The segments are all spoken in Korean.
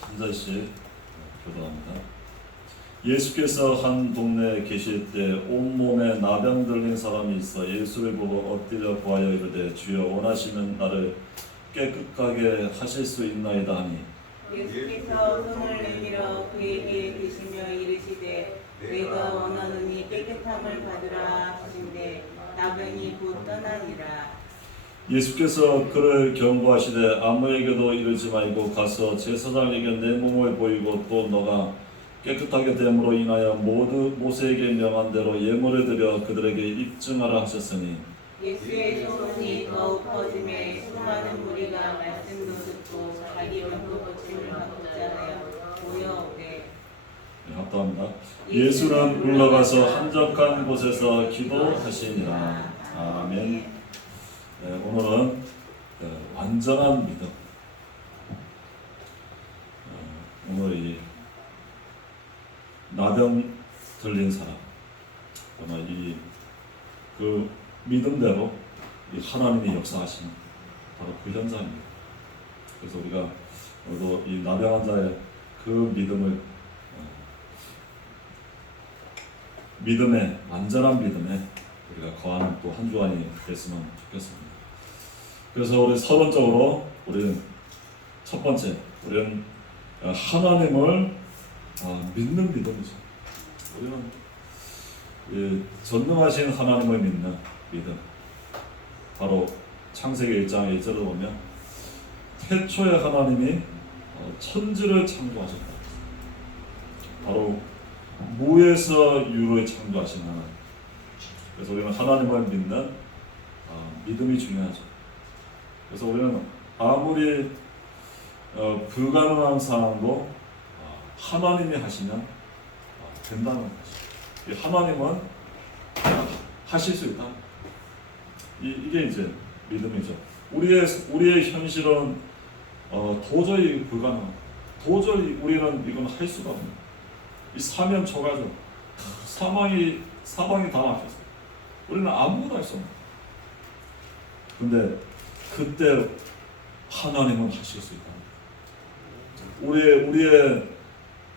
한 절씩 교도합니다. 예수께서 한 동네에 계실 때 온몸에 나병 들린 사람이 있어 예수를 보고 엎드려 구하여 이르되 주여 원하시면 나를 깨끗하게 하실 수 있나이다 하니 예수께서 손을 내밀어 그에게 드시며 이르시되 내가 원하노니 깨끗함을 받으라 하신대 나병이 곧 떠나니라. 예수께서 그를 경고하시되 아무에게도 이르지 말고 가서 제사장에게 내 몸을 보이고 또 너가 깨끗하게 됨으로 인하여 모두 모세에게 명한 대로 예물을 드려 그들에게 입증하라 하셨으니 예수의 소문이 더욱 퍼지매 수많은 무리가 말씀도 듣고 자기 병도 고침을 받고자 하여 모여오되 합동합니다. 예수는 올라가서 한적한 곳에서 기도하시니라. 아멘. 네, 오늘은 완전한 믿음. 오늘 이 나병 들린 사람, 정말 그 믿음대로 이 하나님이 역사하시는 바로 그 현장입니다. 그래서 우리가 오늘도 이 나병 환자의 그 믿음의 완전한 믿음에 우리가 거하는 또 한 주간이 됐으면 좋겠습니다. 그래서 우리 서론적으로 우리는 첫 번째 우리는 하나님을 믿는 믿음이죠. 우리는 전능하신 하나님을 믿는 믿음. 바로 창세기 1장 1절을 보면 태초에 하나님이 천지를 창조하셨다. 바로 무에서 유를 창조하신 하나님. 그래서 우리는 하나님을 믿는 믿음이 중요하죠. 그래서 우리는 아무리 불가능한 상황도 하나님이 하시면 된다는 것이죠. 하나님은 하실 수 있다. 이게 이제 믿음이죠. 우리의 현실은 도저히 불가능합니다. 도저히 우리는 이건 할 수가 없는. 이 사면초가죠. 사방이 다 막혔어요. 우리는 아무것도 할 수 없는. 근데 그때 하나님은 하실 수 있다. 우리의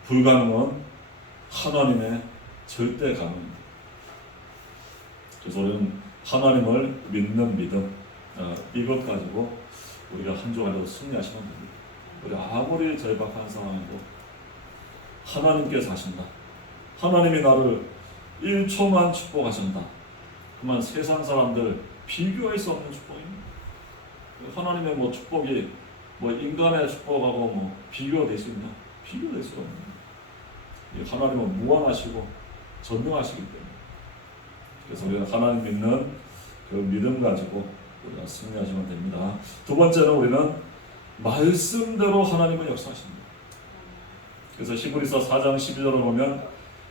불가능은 하나님의 절대 가능입니다. 그래서 우리는 하나님을 믿는 믿음, 이것 가지고 우리가 한 주간도 승리하시면 됩니다. 우리 아무리 절박한 상황에도 하나님께서 하신다. 하나님이 나를 1초만 축복하신다. 그만 세상 사람들 비교할 수 없는 축복입니다. 하나님의 축복이 인간의 축복하고 비교될 수 있나? 비교될 수가 없는. 하나님은 무한하시고 전능하시기 때문에. 그래서 우리가 하나님 믿는 그 믿음 가지고 우리가 승리하시면 됩니다. 두 번째는 우리는 말씀대로 하나님은 역사하십니다. 그래서 히브리서 4장 12절을 보면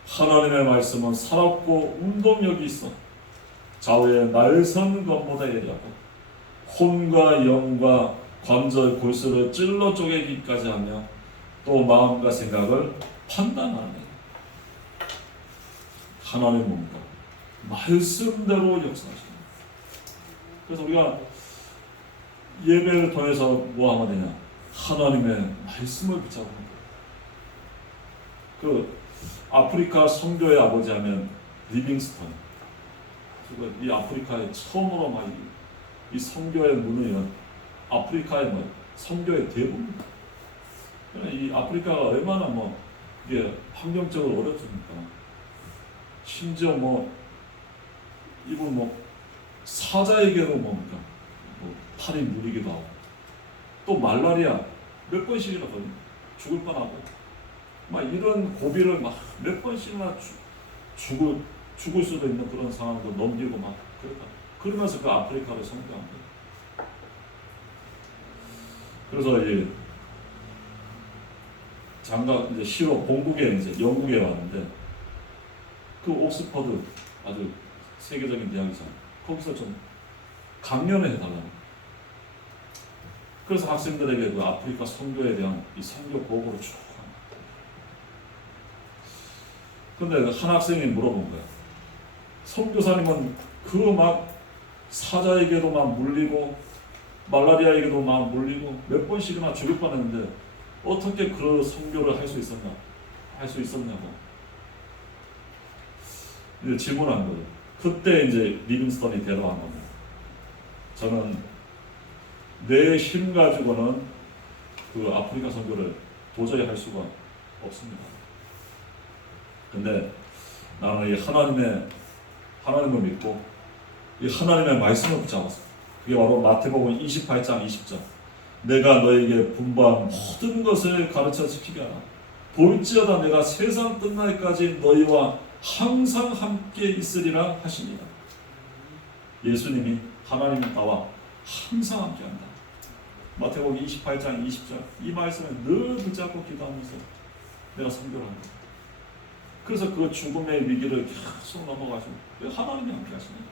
하나님의 말씀은 살았고 운동력이 있어 좌우의 날선 검보다 예리하고 혼과 영과 관절 골수를 찔러 쪼개기까지 하며 또 마음과 생각을 판단하네. 하나님은 뭡니까? 말씀대로 역사하십니다. 그래서 우리가 예배를 통해서 뭐 하면 되냐? 하나님의 말씀을 붙잡는 거예요. 그 아프리카 선교의 아버지 하면 리빙스턴. 이 아프리카에 처음으로 이 선교의 문을 연 아프리카의 선교의 대부분. 이 아프리카가 얼마나 이게 환경적으로 어렵습니까? 심지어 이분 사자에게도 뭡니까? 팔이 무리기도 하고 또 말라리아 몇 번씩이나 죽을 뻔하고 이런 고비를 몇 번씩이나 죽을 수도 있는 그런 상황도 넘기고 그러면서 그 아프리카를 선교합니다. 그래서 장가 이제 시로 본국에 이제 영국에 왔는데 그 옥스퍼드 아주 세계적인 대학이잖아요. 거기서 좀 강연을 해달라고. 그래서 학생들에게 그 아프리카 선교에 대한 이 선교 보고를 쭉 합니다. 근데 한 학생이 물어본 거야. 선교사님은 사자에게도 물리고 말라리아에게도 물리고 몇 번씩이나 죽을 뻔했는데 어떻게 그 선교를 할 수 있었냐? 할 수 있었냐고. 이제 질문한 거죠. 그때 이제 리빙스턴이 대답한 겁니다. 저는 내 힘 가지고는 그 아프리카 선교를 도저히 할 수가 없습니다. 근데 나는 이 하나님을 믿고 이 하나님의 말씀을 붙잡았어. 그게 바로 마태복음 28장 20절. 내가 너에게 분부한 모든 것을 가르쳐 지키게 하라. 볼지어다 내가 세상 끝날까지 너희와 항상 함께 있으리라 하시니라. 예수님이 하나님이 나와 항상 함께한다. 마태복음 28장 20절 이 말씀을 늘 붙잡고 기도하면서 내가 선교를 한다. 그래서 그 죽음의 위기를 계속 넘어가시고 하나님이 함께 하시니까.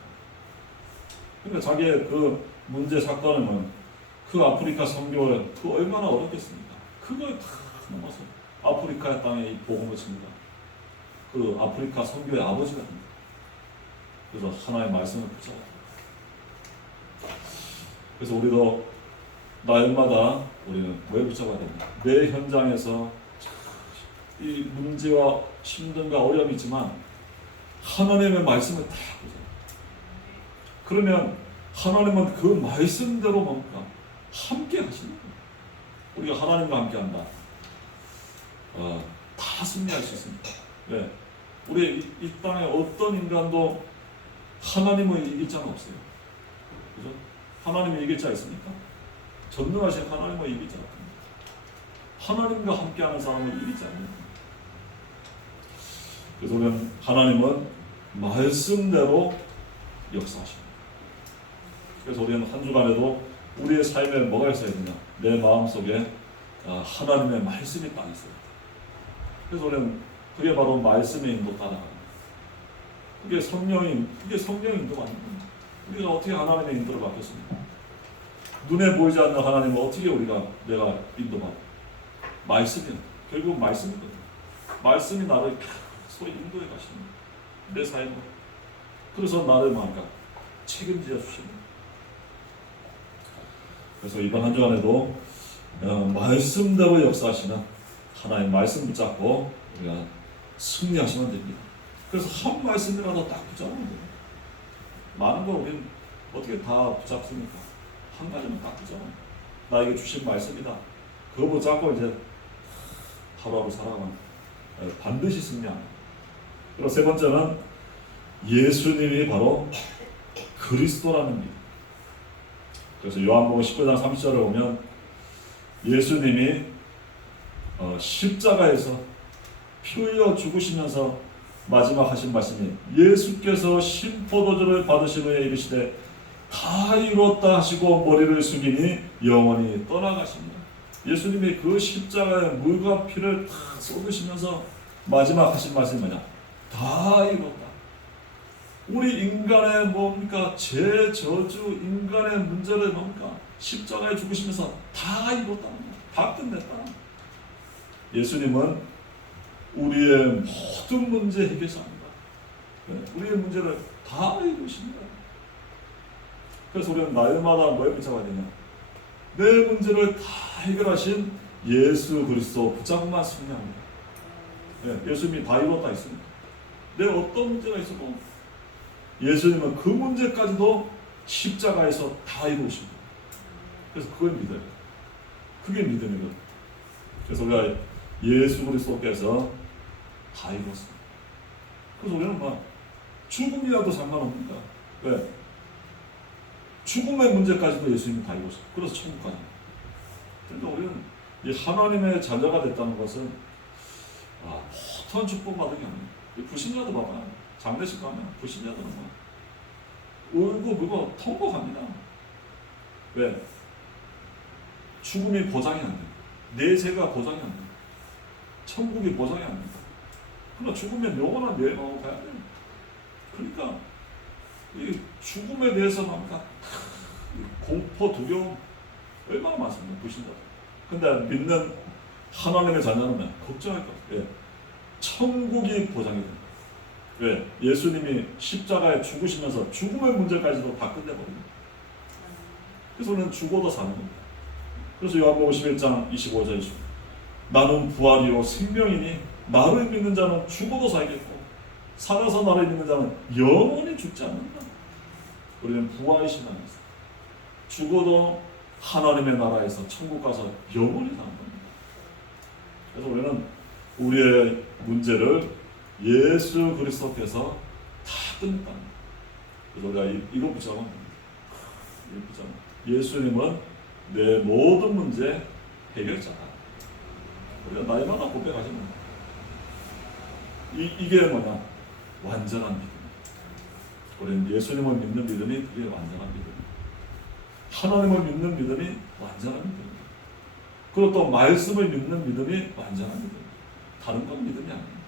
그러니까 자기의 그 문제 사건은 그 아프리카 선교를 그 얼마나 어렵겠습니까? 그걸 다 넘어서 아프리카 땅에 이 복음을 칩니다. 그 아프리카 선교의 아버지가 됩니다. 그래서 하나의 말씀을 붙잡아요. 그래서 우리도 날마다 우리는 왜 붙잡아야 됩니까? 내 현장에서 이 문제와 힘듦과 어려움이 있지만 하나님의 말씀을 다 보세요. 그러면 하나님은 그 말씀대로 뭡니까? 함께 하시는 거예요. 우리가 하나님과 함께 한다. 다 승리할 수 있습니다. 네. 우리 이 땅에 어떤 인간도 하나님을 이길 자는 없어요. 그죠? 하나님을 이길 자 있습니까? 전능하신 하나님을 이길 자 없습니다. 하나님과 함께하는 사람을 이길 자 아닙니다. 그래서 우리는 하나님은 말씀대로 역사하십니다. 그래서 우리는 한 주간에도 우리의 삶에 뭐가 있어야 되냐? 내 마음속에 하나님의 말씀이 딱 있어야 돼. 그래서 우리는 그게 바로 말씀의 인도 따라가는 그게 성령의 인도가 아닙니다. 우리가 어떻게 하나님의 인도를 받겠습니까? 눈에 보이지 않는 하나님을 어떻게 내가 인도받아? 말씀이야. 결국 말씀이거든. 말씀이 나를 계속 인도해 가시는 내 삶을. 그래서 나를 뭔가 책임져 주십니다. 그래서 이번 한 주간에도 말씀대로 역사하시는 하나님 말씀 붙잡고 우리가 승리하시면 됩니다. 그래서 한 말씀이라도 딱 붙잡으면 돼요. 많은 거 우리는 어떻게 다 붙잡습니까? 한 가지만 딱 붙잡아요. 나에게 주신 말씀이다. 그거 붙잡고 이제 하루하루 살아가면 반드시 승리합니다. 그리고 세 번째는 예수님이 바로 그리스도라는 믿음. 그래서 요한복음 19장 30절을 보면 예수님이 십자가에서 피 흘려 죽으시면서 마지막 하신 말씀이 예수께서 신포도주를 받으신 후에 이르시되 다 이뤘다 하시고 머리를 숙이니 영원히 떠나가십니다. 예수님이 그 십자가에 물과 피를 다 쏟으시면서 마지막 하신 말씀이 뭐냐? 다 이뤘다. 우리 인간의 뭡니까? 죄, 저주, 인간의 문제를 뭡니까? 십자가에 죽으시면서 다 이뤘다. 다 끝냈다. 예수님은 우리의 모든 문제 해결자입니다. 우리의 문제를 다 이루십니다. 그래서 우리는 날마다 뭘 붙잡아야 되냐? 내 문제를 다 해결하신 예수 그리스도 붙잡고만 승리합니다. 예수님이 다 이뤘다 했습니다. 내 어떤 문제가 있어도 예수님은 그 문제까지도 십자가에서 다 이루십니다. 그래서 그걸 믿어요. 그게 믿음이거든요. 그래서 우리가 예수 그리스도께서 다 이뤘습니다. 그래서 우리는 죽음이라도 상관없습니다. 왜? 죽음의 문제까지도 예수님이 다 이뤘어요. 그래서 천국 가죠. 그러니까 우리는 이 하나님의 자녀가 됐다는 것은 보통 축복받은 게 아니에요. 불신자도 봐봐요. 장례식 가면 불신자들은 울고 물고 통곡합니다. 왜? 죽음이 보장이 안 돼요. 내 죄가 보장이 안 돼요. 천국이 보장이 안 됩니다. 그러나 죽으면 영원한 멸망으로 가야 돼요. 그러니까 이 죽음에 대해서 공포, 두려움 얼마나 많습니까? 불신자. 근데 믿는 하나님의 자녀는 걱정할 것 같아요. 천국이 보장이 됩니다. 왜? 예수님이 십자가에 죽으시면서 죽음의 문제까지도 다 끝내버립니다. 그래서 우리는 죽어도 사는 겁니다. 그래서 요한복음 11장 25절 나는 부활이요 생명이니 나를 믿는 자는 죽어도 살겠고 살아서 나를 믿는 자는 영원히 죽지 않는다. 우리는 부활의 신앙이 있어. 죽어도 하나님의 나라에서 천국 가서 영원히 사는 겁니다. 그래서 우리는 우리의 문제를 예수 그리스도께서 다 끝냈다. 그래서 우리가 이거 붙잡아. 예수님은 내 모든 문제 해결자다. 우리가 날마다 고백하지만 이게 뭐냐? 완전한 믿음. 우리는 예수님을 믿는 믿음이 그게 완전한 믿음. 하나님을 믿는 믿음이 완전한 믿음. 그리고 또 말씀을 믿는 믿음이 완전한 믿음. 다른 건 믿음이 아니에요.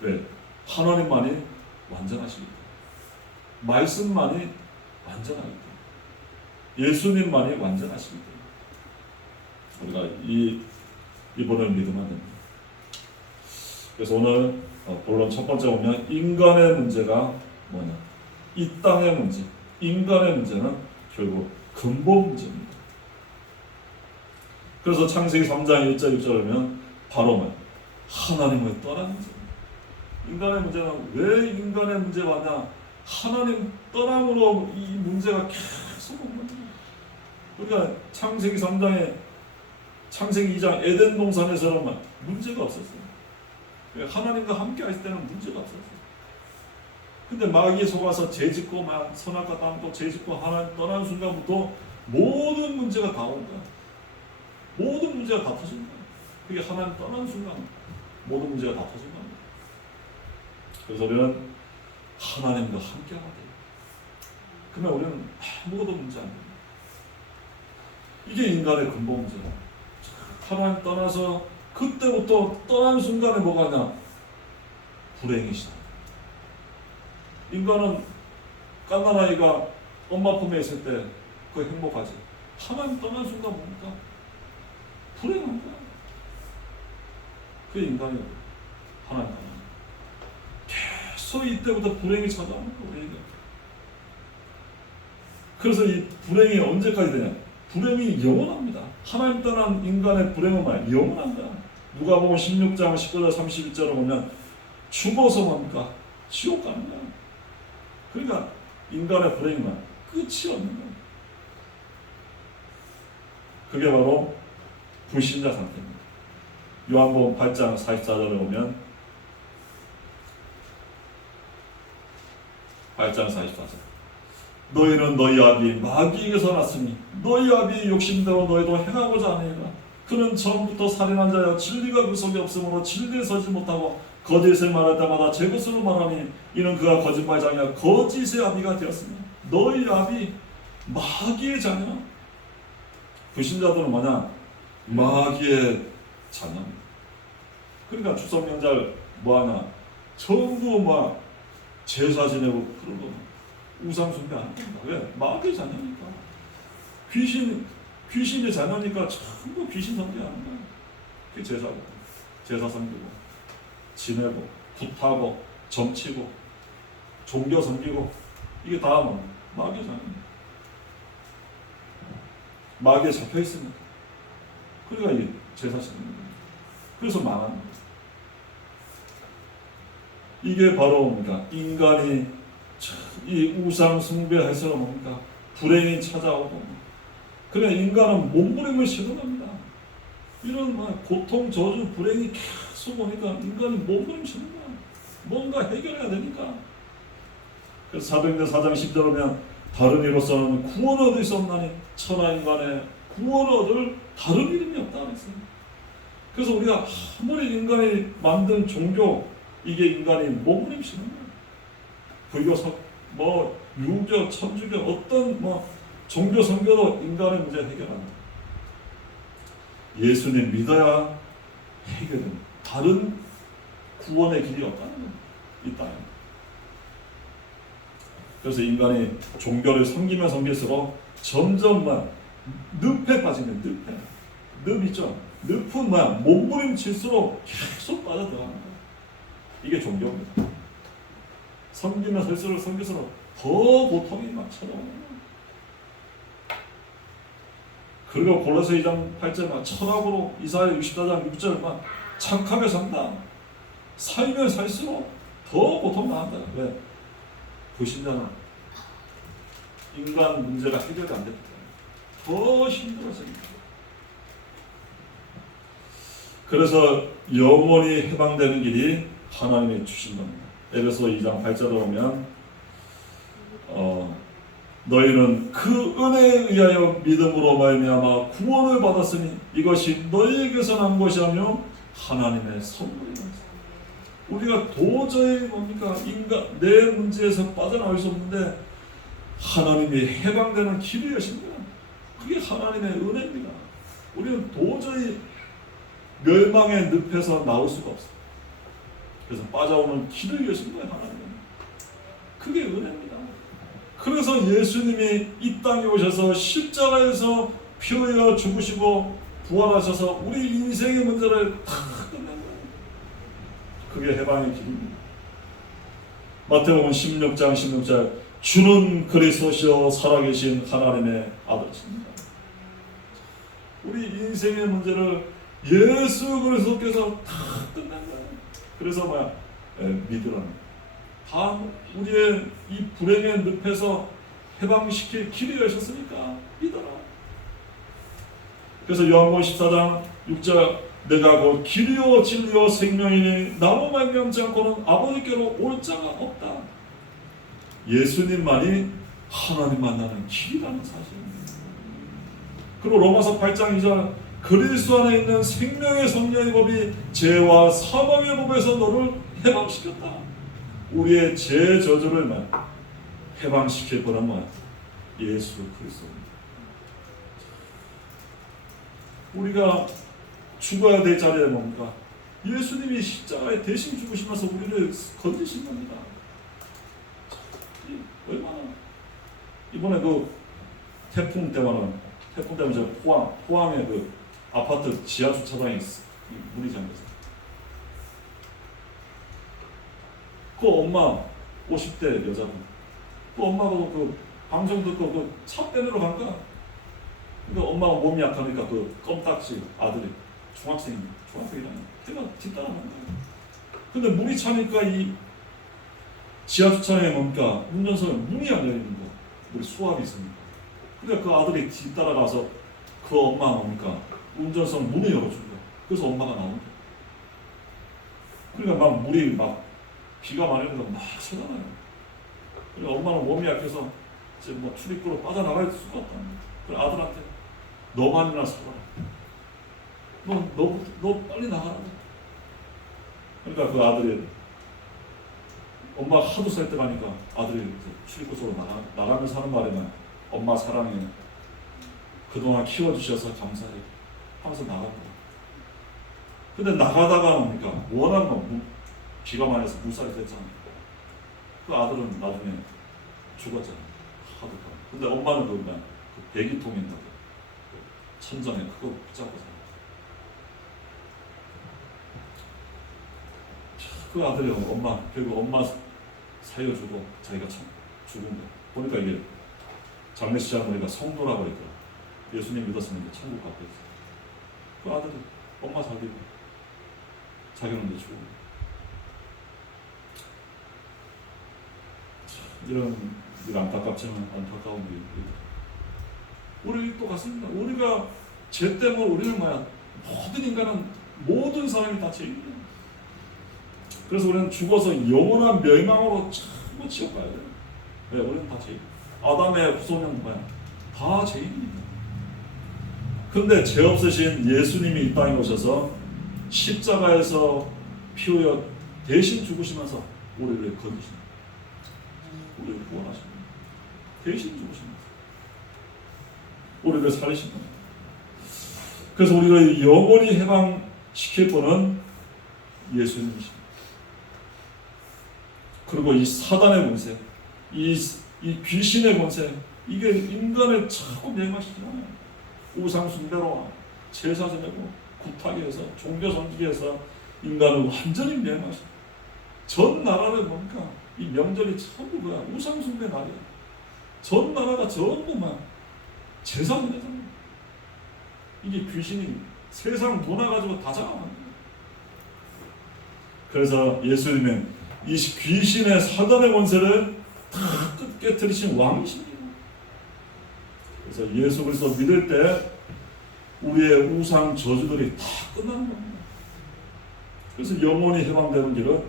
왜? 하나님만이 완전하시기 때문에. 말씀만이 완전하기 때문에. 예수님만이 완전하시기 때문에. 우리가 이분을 믿으면 됩니다. 그래서 오늘 본론 첫 번째 보면 인간의 문제가 뭐냐? 이 땅의 문제. 인간의 문제는 결국 근본 문제입니다. 그래서 창세기 3장 1절 6절 보면 바로 뭐 하나님을 떠난 문제입니다. 인간의 문제는 왜 인간의 문제가 왔냐? 하나님 떠남으로 이 문제가 계속 온 겁니다. 그러니까 창세기 3장에 창세기 2장 에덴 동산에서는 문제가 없었어요. 하나님과 함께 할 때는 문제가 없었어요. 근데 마귀에 속아서 죄짓고 막 선악과 땅도 죄짓고 하나님 떠나는 순간부터 모든 문제가 다 온 거야. 모든 문제가 다 터진 거야. 그게 하나님 떠나는 순간 모든 문제가 다 터진 거야. 그래서 우리는 하나님과 함께 하게 돼요. 그러면 우리는 아무것도 문제 안 돼요. 이게 인간의 근본 문제다. 하나님 떠나서 그때부터 떠난 순간에 뭐가 하냐? 불행이 시작. 인간은 갓난아이가 엄마 품에 있을 때 그거 행복하지. 하나님 떠난 순간 뭡니까? 불행한 거야. 그게 인간이야. 하나님 떠나. 계속 이때부터 불행이 찾아오는 거야. 우리에게. 그래서 이 불행이 언제까지 되냐? 불행이 영원합니다. 하나님 떠난 인간의 불행은 뭐야? 영원한 거야. 누가복음 16장 19절 31절을 보면 죽어서 뭡니까? 지옥 가는 거야. 그러니까 인간의 불행은 끝이 없는 거야. 그게 바로 불신자 상태입니다. 요한복음 8장 44절에 보면 8장 44절 너희는 너희 아비 마귀에게서 났으니 너희 아비의 욕심대로 너희도 행하고자 하느니라. 그는 처음부터 살인한 자여 진리가 그 속에 없으므로 진리에 서지 못하고 거짓을 말할 때마다 제 것으로 말하니 이는 그가 거짓말장이야 거짓의 아비가 되었으니 너희 아비 마귀의 자녀. 불신자들은 뭐냐? 마귀의 자녀입니다. 그러니까 추석 명절 뭐하냐? 전부 막 제사 지내고 그러고 우상 숭배 안 된다. 왜? 마귀의 자녀니까. 귀신의 자녀니까 전부 귀신 섬기하는 거야. 그게 제사고, 제사 섬기고, 지내고, 굿하고, 점치고, 종교 섬기고, 이게 다 마귀의 자녀입니다. 마귀에 잡혀 있습니다. 그러니까 이 제사 지내는 거예요. 그래서 망하는 거예요. 이게 바로 뭡니까? 인간이 이 우상 숭배해서 뭡니까? 불행이 찾아오고, 그래 인간은 몸부림을 시도합니다. 이런 고통, 저주, 불행이 계속 오니까 인간이 몸부림 시는 거야. 뭔가 해결해야 되니까. 그래서 사도행전 4장 10절에 보면 다른 이로서는 구원을 얻을 수 없나니 천하 인간의 구원을 얻을 다른 이름이 없다 그랬어요. 그래서 우리가 아무리 인간이 만든 종교, 이게 인간이 몸부림 시는 거야. 불교, 유교, 천주교, 어떤 종교 선교도 인간의 문제 해결한다. 예수님 믿어야 해결됩니다. 다른 구원의 길이 없다는 거예요. 이 땅에. 그래서 인간이 종교를 섬기면 섬길수록 점점 늪에 빠지면 늪에. 늪 있죠? 늪은 몸부림칠수록 계속 빠져들어가는 거예요. 이게 종교입니다. 섬기면 섬길수록 더 고통이 막 찾아오는 거예요. 그리고 골로새 2장 8절 막 철학으로 이사야 64장 6절 막 착하게 산다. 살면 살수록 더 고통 나간다. 왜? 불신자는 인간 문제가 해결이 안 됐기 때문에 더 힘들어집니다. 그래서 영원히 해방되는 길이 하나님이 주신 겁니다. 에베소 2장 8절에 보면 너희는 그 은혜에 의하여 믿음으로 말미암아 구원을 받았으니 이것이 너희에게서 난 것이 아니요 하나님의 선물이다. 우리가 도저히 뭡니까 인간 내 문제에서 빠져나올 수 없는데 하나님이 해방되는 길이 여십니다. 그게 하나님의 은혜입니다. 우리는 도저히 멸망의 늪에서 나올 수가 없어요. 그래서 빠져오는 길을 여신 거예요. 하나님은. 그게 은혜입니다. 그래서 예수님이 이 땅에 오셔서 십자가에서 피 흘려 죽으시고 부활하셔서 우리 인생의 문제를 다 끝낸 거예요. 그게 해방의 길입니다. 마태복음 16장 16절 주는 그리스도시요 살아계신 하나님의 아들이십니다. 우리 인생의 문제를 예수 그리스도께서 다 끝낸 거예요. 그래서 뭐야? 믿으라는 다 우리의 이 불행의 늪에서 해방시킬 길이 여셨으니까 믿어라. 그래서 요한복음 14장 6절 내가 곧 길이요 진리요 생명이니 나로 말미암지 않고는 아버지께로 올 자가 없다. 예수님만이 하나님 만나는 길이라는 사실입니다. 그리고 로마서 8장 2절 그리스도 안에 있는 생명의 성령의 법이 죄와 사망의 법에서 너를 해방시켰다. 우리의 죄 저주를 해방시킬 분은 뭐야? 예수 그리스도입니다. 우리가 죽어야 될 자리에 뭡니까? 예수님이 십자가에 대신 죽으시면서 우리를 건지신 겁니다. 얼마나 이번에 그 태풍 때문에 저 포항에 그 아파트 지하 주차장에 물이 잠겼어요. 그 엄마 50대 여자분, 그 엄마가 그 방송 듣고 그 차 빼내러 간 거야. 그러니까 엄마가 몸이 약하니까 그 껌딱지 아들이 중학생이라니 걔가 뒤따라간 거야. 근데 물이 차니까 이 지하 주차장에 뭡니까 운전석에 문이 안 열리는 거야. 우리 수압이 있으니까. 근데 그 아들이 뒤따라가서 그 엄마가 뭡니까 운전석 문을 열어준 거야. 그래서 엄마가 나온 거야. 그러니까 막 물이 막 비가 많이 오니까 막 새잖아요. 그러니까 엄마는 몸이 약해서 이제 뭐 출입구로 빠져나갈 수가 없다. 그래 아들한테 너만이나 살아라. 너 빨리 나가라. 그러니까 그 아들이 엄마가 하도 살 때 가니까 아들이 출입구 쪽으로 나가면서 하는 말에는 엄마 사랑해. 그동안 키워주셔서 감사해. 하면서 나간 거야. 근데 나가다가 뭡니까 워낙 비가 많이 와서 물살이 됐잖아. 그 아들은 나중에 죽었잖아. 하도 가. 근데 엄마는 그 배기통에 있는 천장에 그거 붙잡고 살아. 그 아들이 결국 엄마 살려주고 자기가 죽은 거야. 보니까 이게 장례식장 보니까 성도라고 그러니까 예수님 믿었으면 이제 천국 가고 있어. 그 아들이 엄마 살리고 자기는 이제 죽은 거야. 이런 안타깝지만 안타까운 일입니다. 우리 또 같습니다. 우리가 죄 때문에 우리는 모든 인간은 모든 사람이 다 죄인이에요. 그래서 우리는 죽어서 영원한 멸망으로 전부 지옥 가야 돼요. 왜? 우리는 다 죄인. 아담의 후손은 다 죄인입니다. 그런데 죄 없으신 예수님이 이 땅에 오셔서 십자가에서 피 흘려 대신 죽으시면서 우리를 건지십니다. 우리를 구원하십니다. 대신 죽으십니다. 우리를 살리십니다. 그래서 우리를 영원히 해방시킬 분은 예수님이십니다. 그리고 이 사단의 권세, 이 귀신의 권세, 이게 인간을 자꾸 멸망시키잖아요. 우상 숭배로 제사 지내고 구타기해서 종교 섬기기해서 인간을 완전히 멸망시켜. 전 나라를 보니까 이 명절이 전부 뭐야? 우상 숭배 날이야. 전 나라가 전부 제사 지내잖아요. 이게 귀신이 세상 문화 가지고 다 잡아먹는 거예요. 그래서 예수님은 이 귀신의 사단의 권세를 다 깨뜨리신 왕이십니다. 그래서 예수 그리스도 믿을 때 우리의 우상 저주들이 다 끝나는 겁니다. 그래서 영원히 해방되는 길은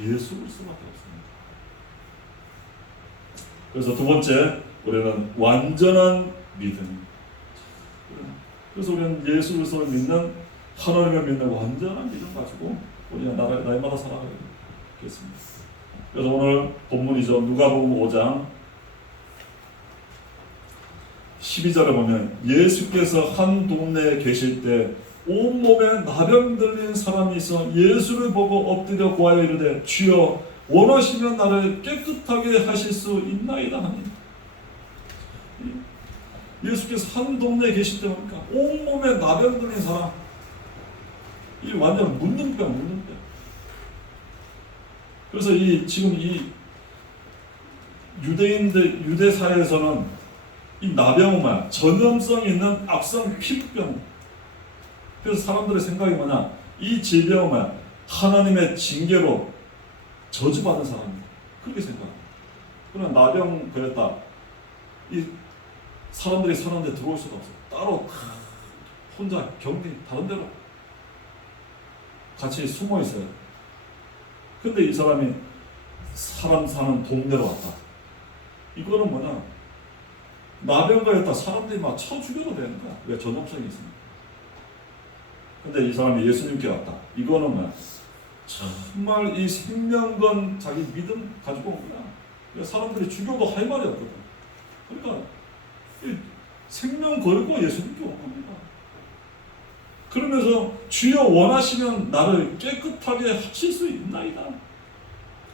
예수 그리스도밖에 없습니다. 그래서 두 번째, 우리는 완전한 믿음. 그래서 우리는 예수 그리스도를 믿는, 하나님을 믿는 완전한 믿음 가지고 우리가 날마다 살아가겠습니다. 그래서 오늘 본문이죠. 누가복음 5장 12절에 보면 예수께서 한 동네에 계실 때 온몸에 나병 들린 사람이 있어 예수를 보고 엎드려 구하여 이르되 주여 원하시면 나를 깨끗하게 하실 수 있나이다 하니, 예수께서 한 동네에 계실 때 보니까 온몸에 나병 들린 사람, 이 완전 묻는 병. 그래서 지금 이 유대 사회에서는 이 나병은 전염성 있는 악성 피부병. 그래서 사람들의 생각이 뭐냐? 이 질병은 하나님의 징계로 저주받은 사람입니다. 그렇게 생각합니다. 그러나 나병 걸렸다, 이 사람들이 사는데 들어올 수가 없어요. 따로 혼자 격리 다른 데로 같이 숨어 있어요. 근데 이 사람이 사람 사는 동네로 왔다. 이거는 뭐냐? 나병 걸렸다, 사람들이 막 쳐 죽여도 되는 거야. 왜? 전염성이 있으니까. 근데 이 사람이 예수님께 왔다. 이거는 뭐야? 정말 이 생명건 자기 믿음 가지고 온 거야. 사람들이 죽여도 할 말이 없거든. 그러니까 이 생명 걸고 예수님께 온 겁니다. 그러면서 주여 원하시면 나를 깨끗하게 하실 수 있나이다.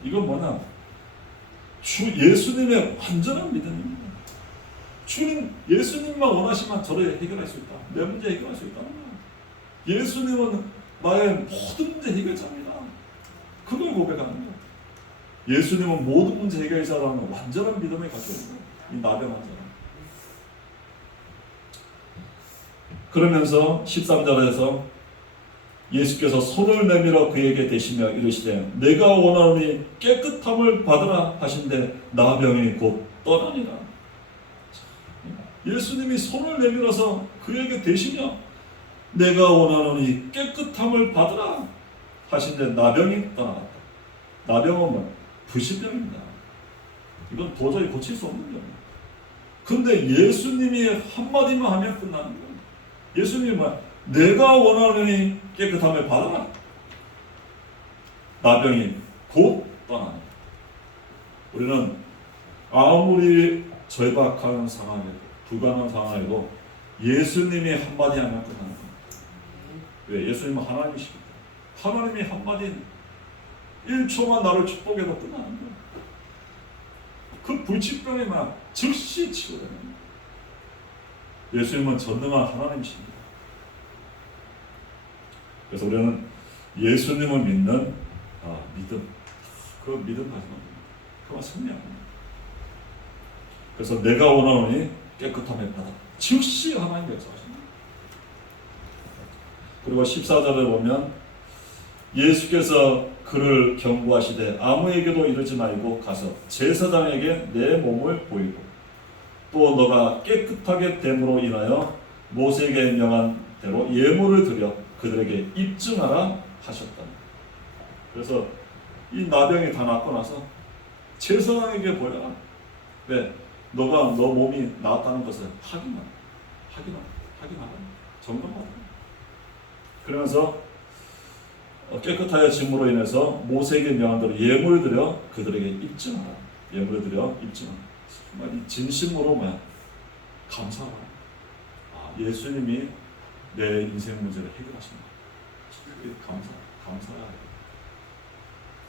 이건 뭐냐? 예수님의 완전한 믿음입니다. 주님, 예수님만 원하시면 저를 해결할 수 있다. 내 문제 해결할 수 있다는 거야. 예수님은 나의 모든 문제 해결자입니다. 그걸 고백하는 거야. 예수님은 모든 문제 해결자라는 완전한 믿음을 가지고 있는 거야. 이 나병 환자는. 그러면서 13절에서 예수께서 손을 내밀어 그에게 대시며 이르시되 내가 원하노니 깨끗함을 받으라 하신데 나병이 곧 떠나니라. 예수님이 손을 내밀어서 그에게 대시며 내가 원하노니 깨끗함을 받으라 하신데 나병이 떠나갔다. 나병은 뭐? 부신병입니다. 이건 도저히 고칠 수 없는 병입니다. 근데 예수님이 한마디만 하면 끝나는 거예요. 예수님이 뭐? 내가 원하노니 깨끗함을 받아라. 나병이 곧 떠나니. 우리는 아무리 절박한 상황에도, 불가능한 상황에도 예수님이 한마디 하면 끝나는 거예요. 왜? 예수님은 하나님이시기 때문에. 하나님이 한마디 1초만 나를 축복해도 끝나는 거예요. 그 불치병이 막 즉시 치유되는 거예요. 예수님은 전능한 하나님이십니다. 그래서 우리는 예수님을 믿는 믿음, 그 믿음 가지고 그만 승리합니다. 그래서 내가 원하노니 깨끗함을 받아 즉시 하나님 역사하십니다. 그리고 14절에 보면 예수께서 그를 경고하시되 아무에게도 이르지 말고 가서 제사장에게 내 몸을 보이고 또 너가 깨끗하게 됨으로 인하여 모세에게 명한 대로 예물을 드려 그들에게 입증하라 하셨다. 그래서 이 나병이 다 낫고 나서 제사장에게 보여라. 왜? 너가 너 몸이 나았다는 것을 확인하라. 점검하라. 그러면서 깨끗하여 짐으로 인해서 모세에게 명한 대로 예물을 드려 그들에게 입증하라. 예물을 드려 입증하라. 정말 이 진심으로 감사하라. 예수님이 내 인생 문제를 해결하신다. 감사해야 돼.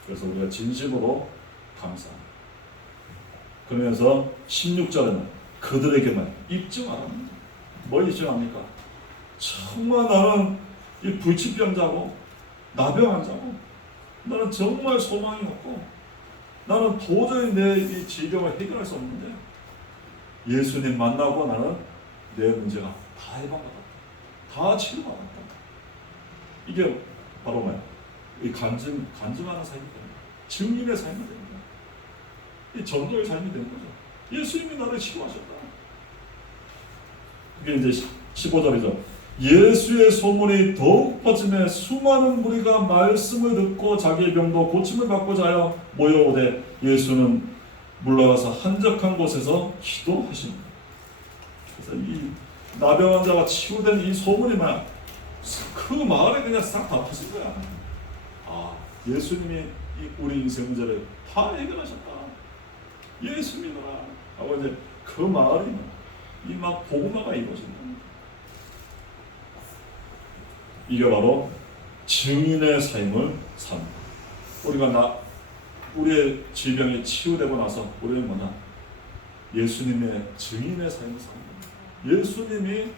그래서 우리가 진심으로 감사합니다. 그러면서 16절에는 그들에게만 입증하랍니다. 뭐 입증합니까? 정말 나는 이 불치병자고 나병 환자고 나는 정말 소망이 없고 나는 도저히 내 이 질병을 해결할 수 없는데 예수님 만나고 나는 내 문제가 다 해방받았다. 다 치료받았다. 이게 바로 뭐야? 이 간증하는 삶이 됩니다. 증인의 삶이 됩니다. 이 전도의 삶이 되는 거죠. 예수님이 나를 치료하셨다. 그게 이제 15절이죠. 예수의 소문이 더욱 퍼짐에 수많은 무리가 말씀을 듣고 자기의 병도 고침을 받고자 하여 모여오되 예수는 물러가서 한적한 곳에서 기도하십니다. 그래서 이 나병 환자가 치유된 이 소문이 막 그 마을에 그냥 싹 다 퍼진 거야. 아, 예수님이 우리 인생 문제를 다 해결하셨다. 예수 믿어라 하고 이제 그 마을이 막 복음화가 이루어진다. 이게 바로 증인의 삶을 삽니다. 우리의 질병이 치유되고 나서 우리는 뭐냐? 예수님의 증인의 삶을 삽니다. 예수님이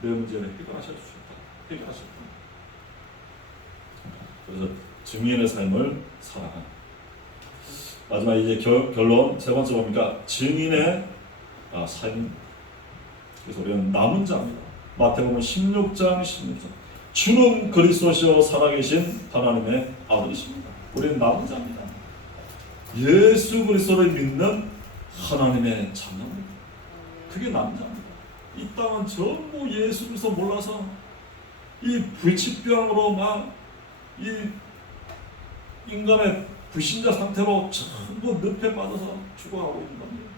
내 문제를 해결하셨다. 그래서 증인의 삶을 살아가는. 마지막 이제 결론 세 번째 뭡니까? 증인의 삶. 그래서 우리는 남은 자입니다. 마태복음 16장 16절. 주는 그리스도시요 살아계신 하나님의 아들이십니다. 우리는 남은 자입니다. 예수 그리스도를 믿는 하나님의 자녀입니다. 그게 남은 자입니다. 이 땅은 전부 예수 그리스도 몰라서 이 불치병으로 막 이 인간의 불신자 상태로 전부 늪에 빠져서 죽어가고 있는 겁니다.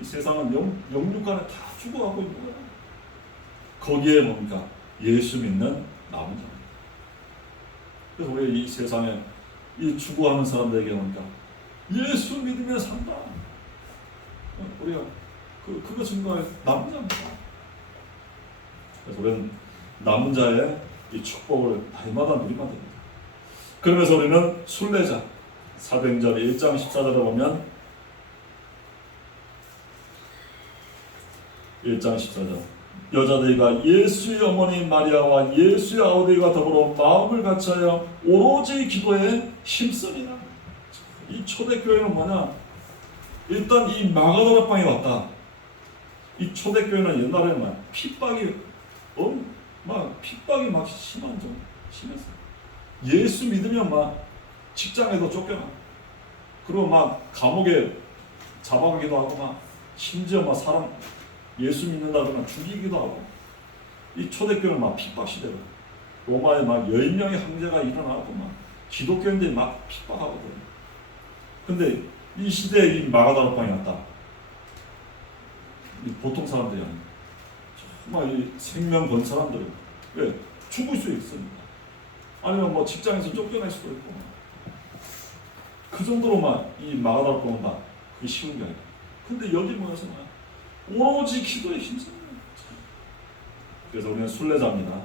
이 세상은 영육간에 다 죽어가고 있는 거예요. 거기에 뭡니까? 예수 믿는 남은 자입니다. 그래서 우리 이 세상에 이 죽어가는 사람들에게 뭡니까? 예수 믿으면 산다. 우리가 그거 증거할 남은 자입니다. 그래서 우리는 남은 자의 이 축복을 날마다 누리면 됩니다. 그러면서 우리는 순례자 사도행전 1장 14절에 보면 1장 14절 여자들과 예수의 어머니 마리아와 예수의 아우들과 더불어 마음을 같이하여 오로지 기도에 힘쓰니라. 이 초대교회는 뭐냐? 일단 이 마가다락방에 왔다. 이 초대교회는 옛날에 막 핍박이 막 심했어. 예수 믿으면 막 직장에도 쫓겨나. 그리고 막 감옥에 잡아가기도 하고 막 심지어 막 사람 예수 믿는다 그러면 죽이기도 하고. 이 초대교회는 막 핍박 시대로 로마에 막 10명의 황제가 일어나고 막 기독교인들이 막 핍박하거든. 근데 이 시대에 이 마가다락방이 왔다. 보통 사람들이 아니야. 정말 이 생명 건 사람들. 왜? 죽을 수 있습니다. 아니면 뭐 직장에서 쫓겨날 수도 있고. 그 정도로만 이 마가다락방은 다 그게 쉬운 게 아니야. 근데 여기 모여서 오로지 기도에 힘씁니다. 그래서 우리는 순례자입니다.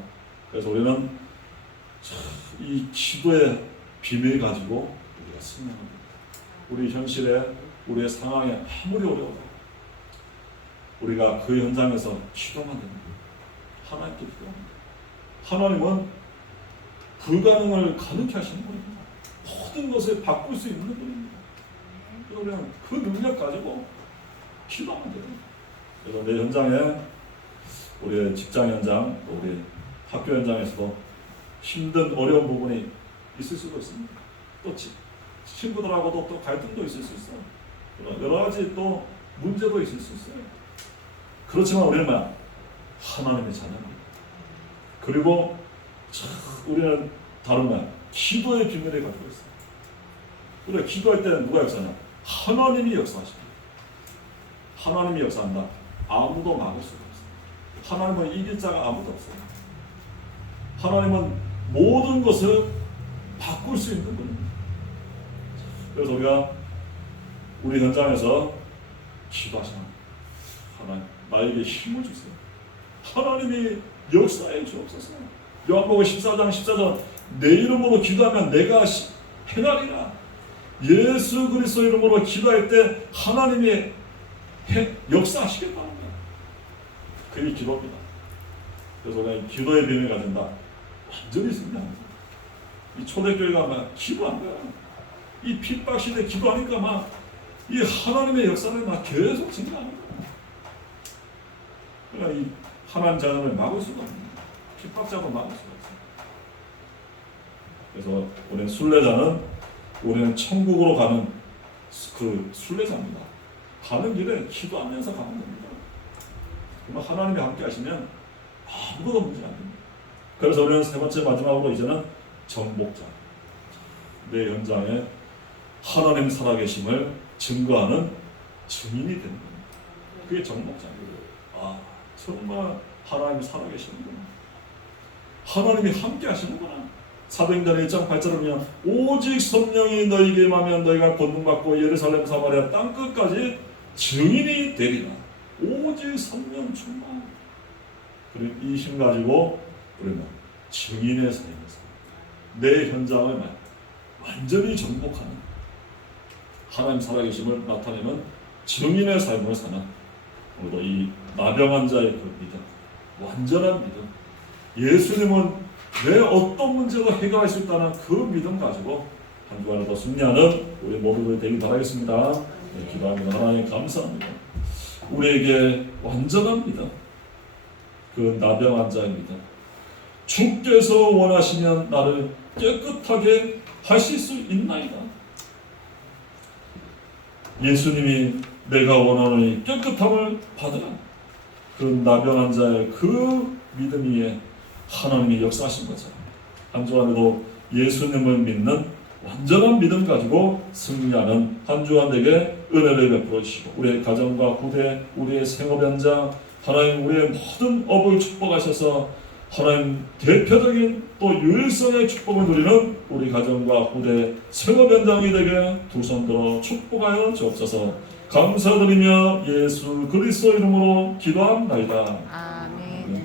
그래서 우리는 이 기도의 비밀 가지고 우리가 승리합니다. 우리 현실에 우리의 상황에 아무리 어려워도 우리가 그 현장에서 기도만 됩니다. 하나님께 기도합니다. 하나님은 불가능을 가능케 하시는 분입니다. 모든 것을 바꿀 수 있는 분입니다. 그러면 그 능력 가지고 기도하면 돼요. 그래서 내 현장에 우리의 직장 현장, 우리 학교 현장에서도 힘든 어려운 부분이 있을 수도 있습니다. 또 친구들하고도 또 갈등도 있을 수 있어요. 여러 가지 또 문제도 있을 수 있어요. 그렇지만 우리는 하나님의 자녀입니다. 그리고 우리는 다른 기도의 비밀을 가지고 있어요. 우리가 기도할 때는 누가 역사하냐? 하나님이 역사하십니다. 하나님이 역사한다. 아무도 막을 수가 없어요. 하나님은 이길 자가 아무도 없어요. 하나님은 모든 것을 바꿀 수 있는 분입니다. 그래서 우리가 우리 현장에서 기도하시는 하나님, 나에게 힘을 주세요. 하나님이 역사해 주옵소서. 요한복음 14장 14절 내 이름으로 기도하면 내가 행하리라. 예수 그리스도 이름으로 기도할 때 하나님이 역사하시겠다는 거야. 그게 기도입니다. 그래서 우리가 기도의 비밀을 가진다. 완전히 승리합니다. 이 초대교회가 기도한 거야. 이 핍박 시대 기도하니까 이 하나님의 역사를 계속 증가하는 거야. 그러니까 이 하나님 자녀를 막을 수가 없는 거야. 핍박자로 막을 수가 있어요. 그래서 우리는 순례자는 우리는 천국으로 가는 그 순례자입니다. 가는 길에 기도하면서 가면 됩니다. 정말 하나님이 함께 하시면 아무것도 문제 안 됩니다. 그래서 우리는 세 번째 마지막으로 이제는 정복자. 내 현장에 하나님 살아계심을 증거하는 증인이 되는 겁니다. 그게 정복자입니다. 아, 정말 하나님이 살아계시는구나. 하나님이 함께 하시는구나. 사도행전 1장 8절을 보면 오직 성령이 너희에게 임하면 너희가 권능받고 예루살렘 사마리아 땅끝까지 증인이 되리라. 오직 성령 충만. 그리고 이 힘 가지고 우리는 증인의 삶에서 내 현장을 완전히 정복하는 하나님 살아계심을 나타내는 증인의 삶을 사는 오늘도 이 나병한 자의 그 믿음, 완전한 믿음, 예수님은 내 어떤 문제도 해결할 수 있다는 그 믿음 가지고 한 주간에도 승리하는 우리 모두들 되길 바라겠습니다. 네, 기도합니다. 하나님 감사합니다. 우리에게 완전한 믿음, 그 나병한 자의 믿음, 주께서 원하시면 나를 깨끗하게 하실 수 있나이다. 예수님이 내가 원하는 깨끗함을 받으라. 그 나병한 자의 그 믿음 위에 하나님이 역사하신 것처럼 한 주간에도 예수님을 믿는 완전한 믿음 가지고 승리하는 한 주간 되게 은혜를 베풀어 주시고 우리의 가정과 후대, 우리의 생업 현장 하나님 우리의 모든 업을 축복하셔서 하나님 대표적인 또 유일성의 축복을 누리는 우리 가정과 후대 생업 현장이 되게 두 손 들어 축복하여 주옵소서. 감사드리며 예수 그리스도 이름으로 기도합나이다.